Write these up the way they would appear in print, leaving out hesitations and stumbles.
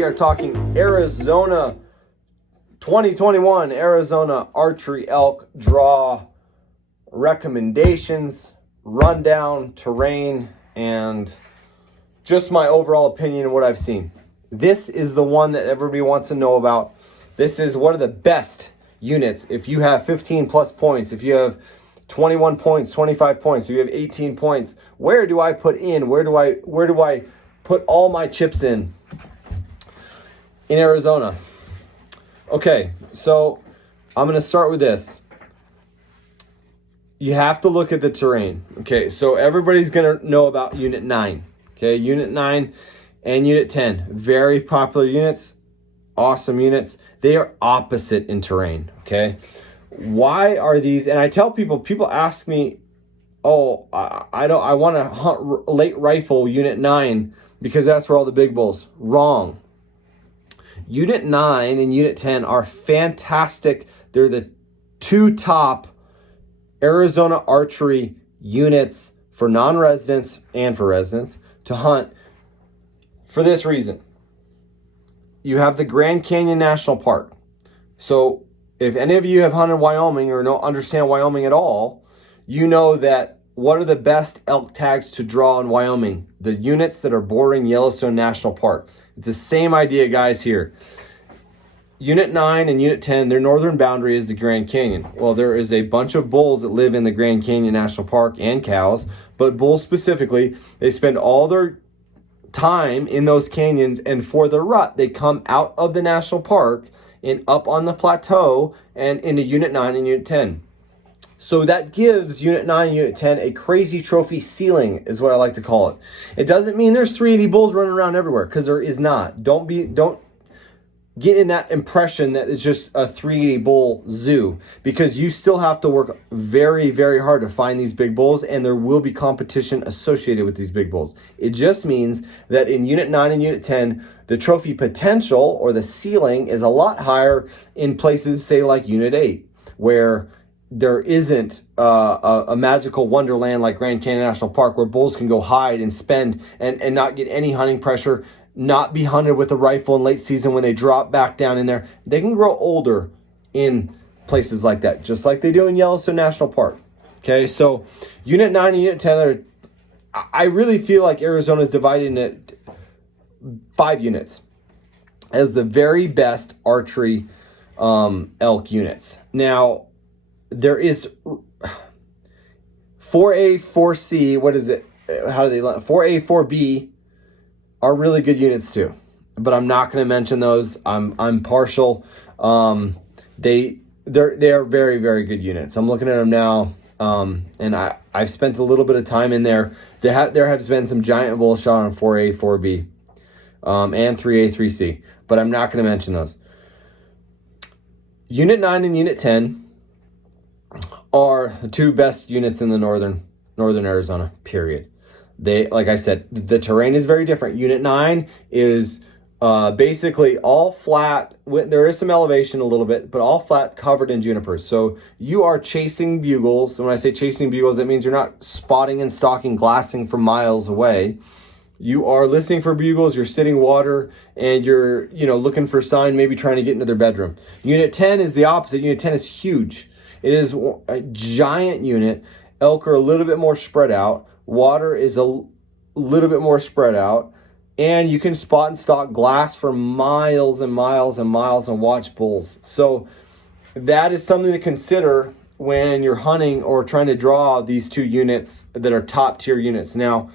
we are talking Arizona 2021 Arizona Archery Elk Draw recommendations, rundown, terrain, and just my overall opinion of what I've seen. This is the one that everybody wants to know about. This is one of the best units. If you have 15 plus points, if you have 21 points, 25 points, if you have 18 points, where do I put in? Where do I put all my chips in Arizona? Okay, so I'm going to start with this. You have to look at the terrain. Okay, so everybody's going to know about Unit 9. Okay, Unit 9 and Unit 10. Very popular units. Awesome units. They are opposite in terrain. Okay, why are these? And I tell people ask me, oh, I want to hunt late rifle Unit 9 because that's where all the big bulls. Wrong. Unit 9 and Unit 10 are fantastic. They're the two top Arizona archery units for non-residents and for residents to hunt for this reason. You have the Grand Canyon National Park. So if any of you have hunted Wyoming or don't understand Wyoming at all, you know that what are the best elk tags to draw in Wyoming? The units that are bordering Yellowstone National Park. It's the same idea, guys, here. Unit 9 and Unit 10, their northern boundary is the Grand Canyon. Well, there is a bunch of bulls that live in the Grand Canyon National Park and cows, but bulls specifically, they spend all their time in those canyons, and for the rut, they come out of the national park and up on the plateau and into Unit 9 and Unit 10. So that gives Unit 9 and Unit 10 a crazy trophy ceiling, is what I like to call it. It doesn't mean there's 380 bulls running around everywhere, because there is not. Don't get in that impression that it's just a 380 bull zoo, because you still have to work very, very hard to find these big bulls, and there will be competition associated with these big bulls. It just means that in Unit 9 and Unit 10, the trophy potential or the ceiling is a lot higher in places, say like Unit 8, where there isn't a magical wonderland like Grand Canyon National Park where bulls can go hide and spend and not get any hunting pressure, not be hunted with a rifle in late season when they drop back down in there. They can grow older in places like that, just like they do in Yellowstone National Park. Okay, so Unit 9 and Unit 10, I really feel like Arizona is divided into 5 units as the very best archery elk units. Now, there is 4A, 4C, what is it? How do they 4A, 4B are really good units too. But I'm not going to mention those. I'm partial. They are very, very good units. I'm looking at them now. And I've spent a little bit of time in there. There has been some giant bulls shot on 4A, 4B, and 3A, 3C. But I'm not going to mention those. Unit 9 and Unit 10 are the two best units in the northern Arizona, period. They, like I said, the terrain is very different. Unit 9 is basically all flat. There is some elevation a little bit, but all flat, covered in junipers. So you are chasing bugles. And when I say chasing bugles, that means you're not spotting and stalking, glassing from miles away. You are listening for bugles, you're sitting water, and you're looking for sign, maybe trying to get into their bedroom. Unit 10 is the opposite. Unit 10 is huge. It is a giant unit. Elk are a little bit more spread out. Water is a little bit more spread out. And you can spot and stalk glass for miles and miles and miles and watch bulls. So that is something to consider when you're hunting or trying to draw these two units that are top tier units. Now,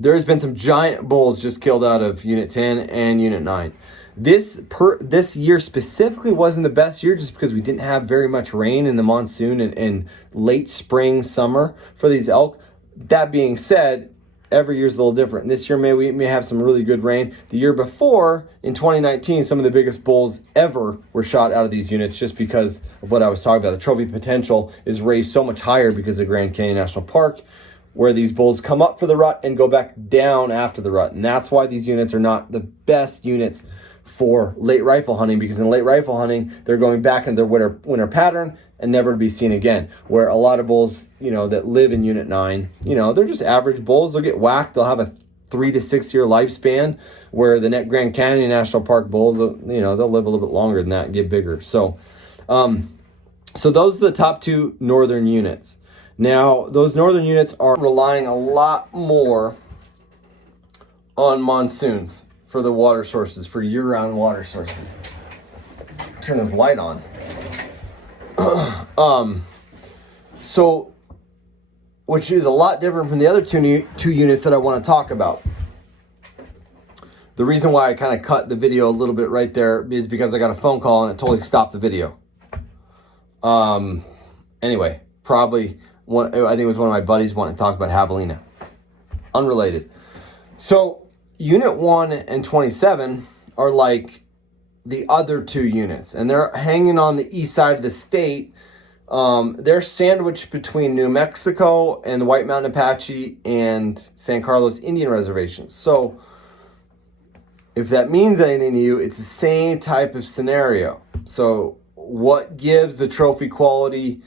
there has been some giant bulls just killed out of Unit 10 and Unit 9. This year specifically wasn't the best year just because we didn't have very much rain in the monsoon and late spring, summer for these elk. That being said, every year's a little different. This year we may have some really good rain. The year before, in 2019, some of the biggest bulls ever were shot out of these units just because of what I was talking about. The trophy potential is raised so much higher because of Grand Canyon National Park, where these bulls come up for the rut and go back down after the rut. And that's why these units are not the best units for late rifle hunting, because in late rifle hunting, they're going back into their winter pattern and never to be seen again. Where a lot of bulls, that live in Unit 9, they're just average bulls. They'll get whacked. They'll have a 3 to 6 year lifespan, where the Grand Canyon National Park bulls, they'll live a little bit longer than that and get bigger. So those are the top 2 northern units. Now, those northern units are relying a lot more on monsoons for the water sources, for year-round water sources. Turn this light on. So, which is a lot different from the other two units that I want to talk about. The reason why I kind of cut the video a little bit right there is because I got a phone call and it totally stopped the video. Anyway, I think it was one of my buddies wanting to talk about javelina. Unrelated. So, Unit 1 and 27 are like the other 2 units, and they're hanging on the east side of the state. They're sandwiched between New Mexico and the White Mountain Apache and San Carlos Indian reservations. So if that means anything to you, it's the same type of scenario. So what gives the trophy quality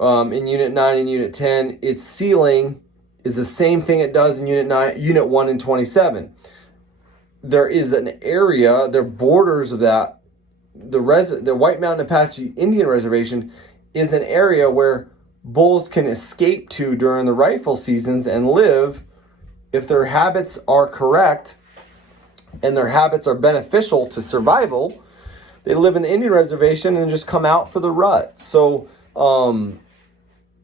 in Unit 9 and Unit 10, its ceiling is the same thing it does in Unit 1 and 27. There is an area, the borders of that, the White Mountain Apache Indian Reservation is an area where bulls can escape to during the rifle seasons and live if their habits are correct and their habits are beneficial to survival. They live in the Indian Reservation and just come out for the rut. So,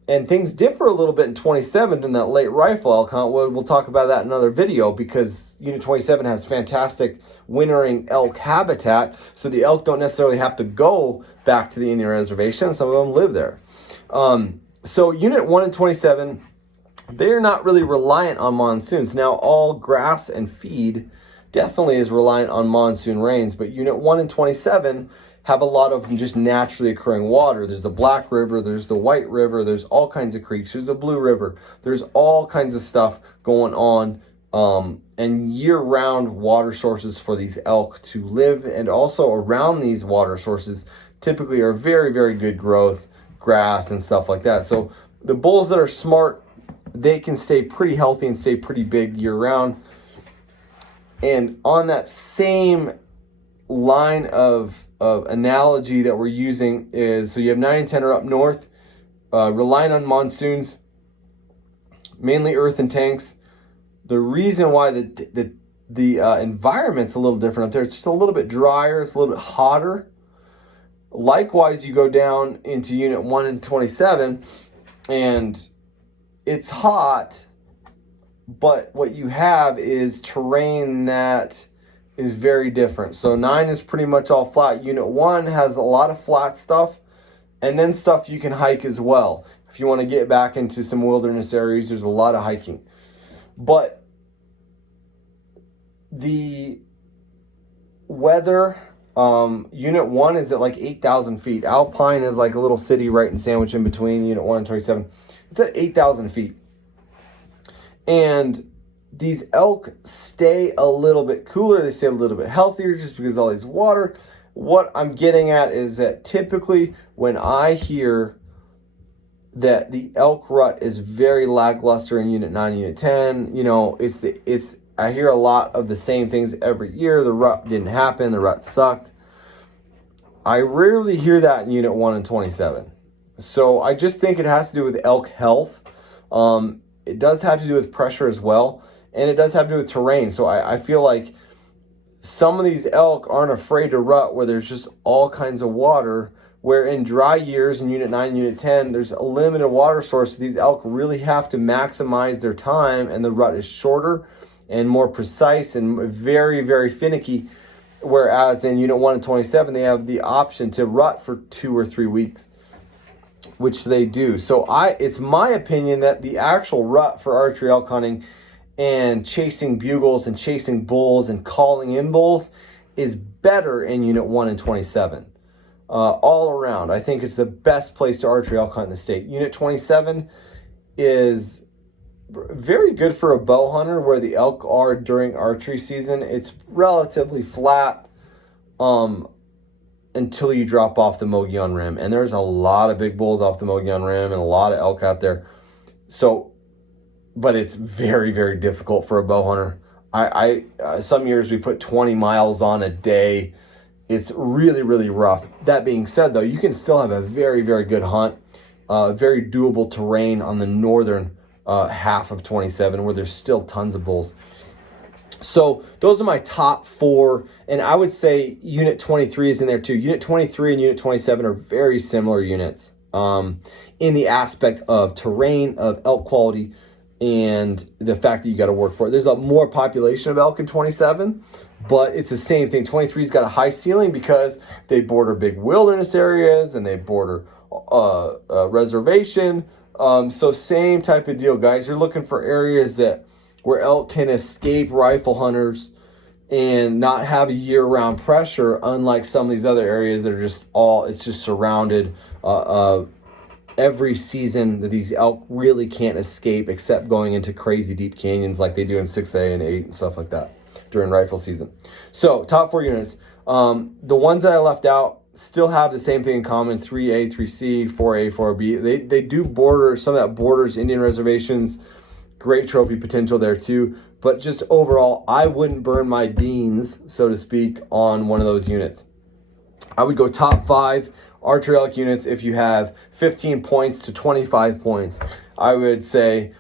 and things differ a little bit in 27 in that late rifle elk hunt. We'll talk about that in another video, because Unit 27 has fantastic wintering elk habitat, so the elk don't necessarily have to go back to the Indian Reservation. Some of them live there. So Unit 1 and 27, they're not really reliant on monsoons. Now, all grass and feed definitely is reliant on monsoon rains, but Unit 1 and 27 have a lot of just naturally occurring water. There's the Black River, there's the White River, there's all kinds of creeks, there's the Blue River, there's all kinds of stuff going on, and year-round water sources for these elk to live. And also around these water sources typically are very, very good growth, grass and stuff like that. So the bulls that are smart, they can stay pretty healthy and stay pretty big year-round. And on that same line of analogy that we're using is, so you have 9 and 10 are up north, relying on monsoons, mainly earth and tanks. The reason why the environment's a little different up there, it's just a little bit drier, it's a little bit hotter. Likewise, you go down into Unit 1 and 27, and it's hot, but what you have is terrain that is very different. So 9 is pretty much all flat. Unit 1 has a lot of flat stuff, and then stuff you can hike as well. If you want to get back into some wilderness areas, there's a lot of hiking. But the weather, Unit 1 is at like 8,000 feet. Alpine is like a little city right in sandwich in between Unit 1 and 27. It's at 8,000 feet. And these elk stay a little bit cooler. They stay a little bit healthier just because of all this water. What I'm getting at is that typically when I hear that the elk rut is very lackluster in Unit 9 and Unit 10, you know, I hear a lot of the same things every year. The rut didn't happen. The rut sucked. I rarely hear that in Unit 1 and 27. So I just think it has to do with elk health. It does have to do with pressure as well. And it does have to do with terrain. So I feel like some of these elk aren't afraid to rut where there's just all kinds of water, where in dry years in Unit 9 and Unit 10, there's a limited water source. So these elk really have to maximize their time, and the rut is shorter and more precise and very, very finicky. Whereas in Unit 1 and 27, they have the option to rut for 2 or 3 weeks, which they do. So it's my opinion that the actual rut for archery elk hunting and chasing bugles and chasing bulls and calling in bulls is better in Unit 1 and 27. All around, I think it's the best place to archery elk hunt in the state. Unit 27 is very good for a bow hunter where the elk are during archery season. It's relatively flat until you drop off the Mogollon Rim. And there's a lot of big bulls off the Mogollon Rim and a lot of elk out there. So but it's very, very difficult for a bow hunter. Some years we put 20 miles on a day. It's really, really rough. That being said, though, you can still have a very, very good hunt, very doable terrain on the northern half of 27 where there's still tons of bulls. So those are my top 4, and I would say Unit 23 is in there too. Unit 23 and Unit 27 are very similar units in the aspect of terrain, of elk quality, and the fact that you got to work for it. There's a more population of elk in 27, but it's the same thing. 23's got a high ceiling because they border big wilderness areas and they border reservation. So same type of deal, guys. You're looking for areas where elk can escape rifle hunters and not have a year-round pressure, unlike some of these other areas that are it's just surrounded every season that these elk really can't escape except going into crazy deep canyons like they do in 6A and 8 and stuff like that during rifle season. So top 4 units. The ones that I left out still have the same thing in common: 3A, 3C, 4A, 4B. They do border, some of that borders Indian reservations. Great trophy potential there too. But just overall, I wouldn't burn my beans, so to speak, on one of those units. I would go top 5 archery elk units if you have 15 points to 25 points. I would say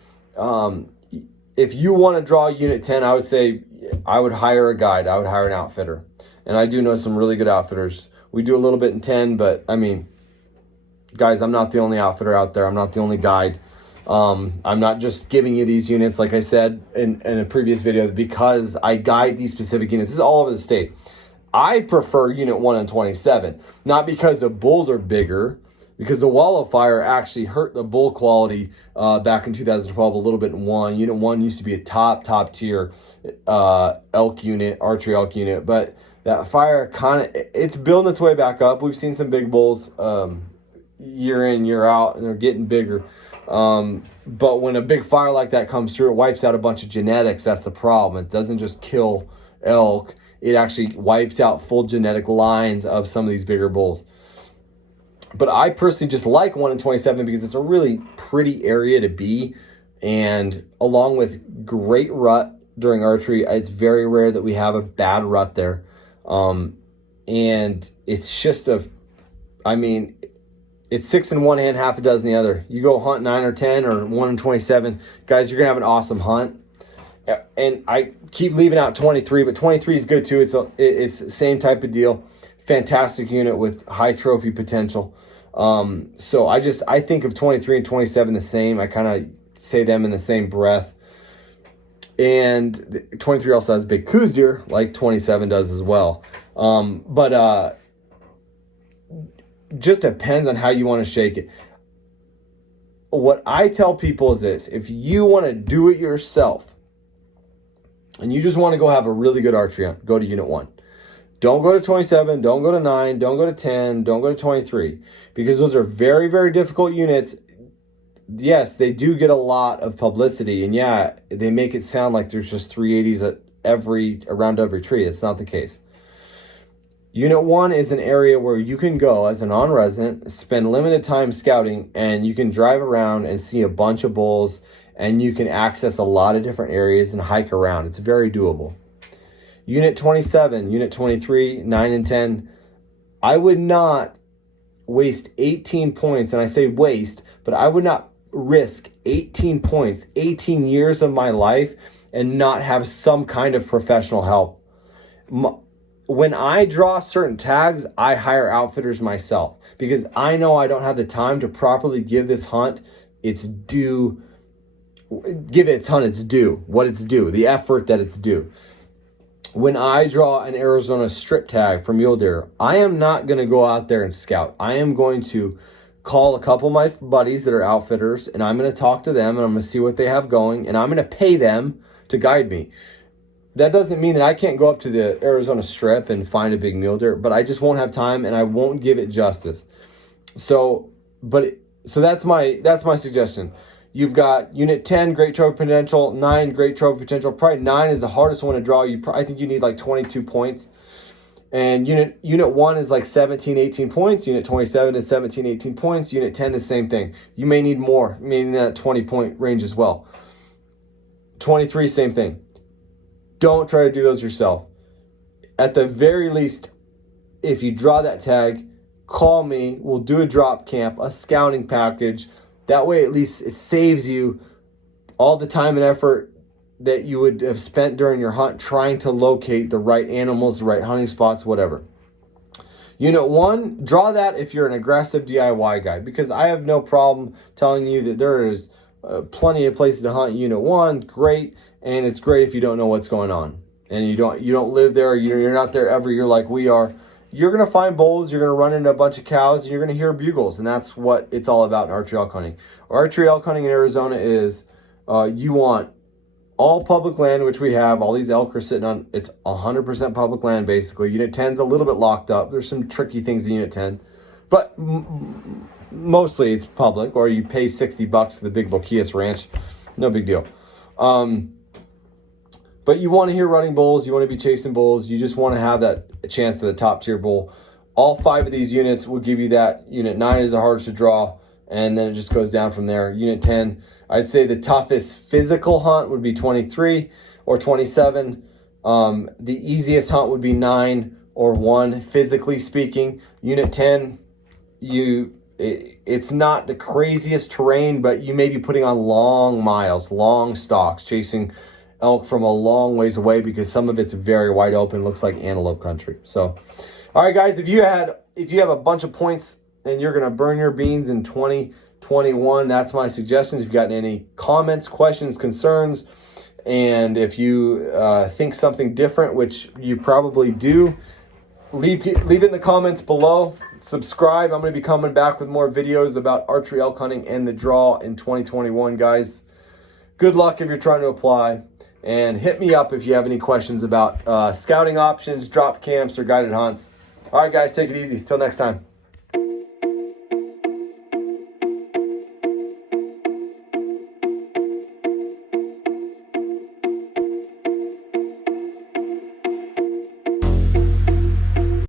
if you want to draw Unit 10, I would say I would hire a guide. I would hire an outfitter. And I do know some really good outfitters. We do a little bit in 10, but I mean, guys, I'm not the only outfitter out there. I'm not the only guide. I'm not just giving you these units, like I said in a previous video, because I guide these specific units. This is all over the state. I prefer Unit 1 and 27, not because the bulls are bigger, because the wall of fire actually hurt the bull quality back in 2012 a little bit in 1. Unit 1 used to be a top tier elk unit, archery elk unit, but that fire it's building its way back up. We've seen some big bulls year in, year out, and they're getting bigger. But when a big fire like that comes through, it wipes out a bunch of genetics. That's the problem. It doesn't just kill elk. It actually wipes out full genetic lines of some of these bigger bulls. But I personally just like 1 and 27 because it's a really pretty area to be. And along with great rut during archery, it's very rare that we have a bad rut there. And it's just it's 6 in one hand, half a dozen the other. You go hunt 9 or 10 or 1 and 27, guys, you're going to have an awesome hunt. And I keep leaving out 23, but 23 is good too. It's the same type of deal. Fantastic unit with high trophy potential. So I think of 23 and 27 the same. I kind of say them in the same breath. And 23 also has big coos deer, like 27 does as well. But just depends on how you want to shake it. What I tell people is this: if you want to do it yourself, and you just want to go have a really good archery hunt, go to Unit 1. Don't go to 27, don't go to 9, don't go to 10, don't go to 23, because those are very, very difficult units. Yes, they do get a lot of publicity, and yeah, they make it sound like there's just 380s around every tree. It's not the case. Unit 1 is an area where you can go as a non-resident, spend limited time scouting, and you can drive around and see a bunch of bulls, and you can access a lot of different areas and hike around. It's very doable. Unit 27, Unit 23, 9 and 10, I would not waste 18 points, and I say waste, but I would not risk 18 points, 18 years of my life, and not have some kind of professional help. When I draw certain tags, I hire outfitters myself because I know I don't have the time to properly give this hunt its due. Give its hunt its due, what it's due, the effort that it's due. When I draw an Arizona strip tag for mule deer, I am not going to go out there and scout. I am going to call a couple of my buddies that are outfitters, and I'm going to talk to them, and I'm going to see what they have going, and I'm going to pay them to guide me. That doesn't mean that I can't go up to the Arizona strip and find a big mule deer, but I just won't have time, and I won't give it justice. So that's my suggestion. You've got Unit 10, great trophy potential, 9, great trophy potential. Probably 9 is the hardest one to draw. I think you need like 22 points. And Unit 1 is like 17, 18 points. Unit 27 is 17, 18 points. Unit 10 is the same thing. You may need more, maybe in that 20-point range as well. 23, same thing. Don't try to do those yourself. At the very least, if you draw that tag, call me. We'll do a drop camp, a scouting package. That way, at least it saves you all the time and effort that you would have spent during your hunt trying to locate the right animals, the right hunting spots, whatever. Unit 1, draw that if you're an aggressive DIY guy, because I have no problem telling you that there is plenty of places to hunt Unit 1, great, and it's great if you don't know what's going on. And you don't live there, you're not there every year like we are. You're going to find bulls, you're going to run into a bunch of cows, and you're going to hear bugles, and that's what it's all about in archery elk hunting. Archery elk hunting in Arizona is you want all public land, which we have. All these elk are sitting on, it's 100% public land basically. Unit 10's a little bit locked up. There's some tricky things in Unit 10, but mostly it's public, or you pay $60 to the Big Boquillas Ranch. No big deal. But you want to hear running bulls, you want to be chasing bulls, you just want to have that chance to the top tier bull. All 5 of these units will give you that. Unit 9 is the hardest to draw, and then it just goes down from there. Unit 10, I'd say the toughest physical hunt would be 23 or 27. The easiest hunt would be 9 or 1, physically speaking. Unit 10, it's not the craziest terrain, but you may be putting on long miles, long stalks, chasing elk from a long ways away, because some of it's very wide open, looks like antelope country. So, all right, guys, if you have a bunch of points and you're gonna burn your beans in 2021, that's my suggestions. If you've got any comments, questions, concerns, and if you think something different, which you probably do, leave in the comments below. Subscribe. I'm going to be coming back with more videos about archery elk hunting and the draw in 2021, guys. Good luck if you're trying to apply, and hit me up if you have any questions about scouting options, drop camps, or guided hunts. All right, guys, take it easy. Till next time.